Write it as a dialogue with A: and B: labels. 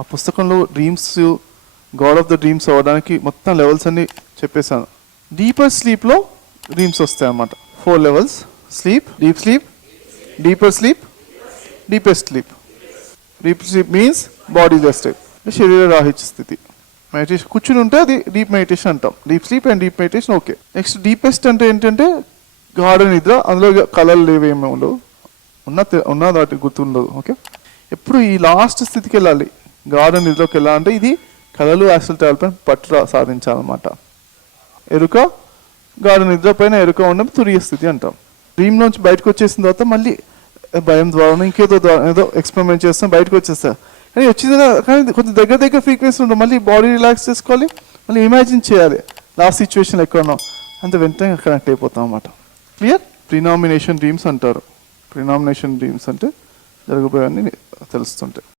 A: ఆ పుస్తకంలో dreams god of the dreams అవ్వడానికి మొత్తం లెవెల్స్ అన్ని చెప్పేశాను. డీపర్ స్లీప్లో డ్రీమ్స్ వస్తాయి అన్నమాట four levels sleep deep sleep deeper sleep deepest sleep deep sleep means body state శరీర రాహిత్య స్థితి. మెడిటేషన్ కూర్చుని ఉంటే అది డీప్ మెడిటేషన్ అంటాం. Deep sleep and deep meditation okay next deepest అంటే ఏంటంటే గాఢ నిద్ర అందులో ఇక కళలు లేవేమో ఉండవు. ఉన్న ఉన్న వాటి గుర్తుండదు ఓకే ఎప్పుడు ఈ లాస్ట్ స్థితికి వెళ్ళాలి. గార్డెన్ ఇదిలోకి వెళ్ళాలంటే ఇది కళలు అసలు పైన పట్టు సాధించాలన్నమాట. ఎరుక గార్డెన్ నిద్ర పైన ఎరుక ఉండడం తురియ స్థితి అంటాం. డ్రీమ్ నుంచి బయటకు వచ్చేసిన తర్వాత మళ్ళీ భయం ద్వారా ఇంకేదో ద్వారా ఏదో ఎక్స్పెరిమెంట్ చేస్తాం బయటకు వచ్చేస్తా. కానీ వచ్చింది కానీ కొంచెం దగ్గర దగ్గర ఫ్రీక్వెన్సీ ఉంటుంది మళ్ళీ బాడీ రిలాక్స్ చేసుకోవాలి మళ్ళీ ఇమాజిన్ చేయాలి. లాస్ట్ సిచ్యువేషన్ ఎక్కడ ఉన్నాం అంత వెంటనే కనెక్ట్ అయిపోతాం అన్నమాట. క్లియర్ ప్రినామినేషన్ డ్రీమ్స్ అంటారు. ప్రినామినేషన్ డ్రీమ్స్ అంటే జరగబోయే తెలుస్తుంటాయి.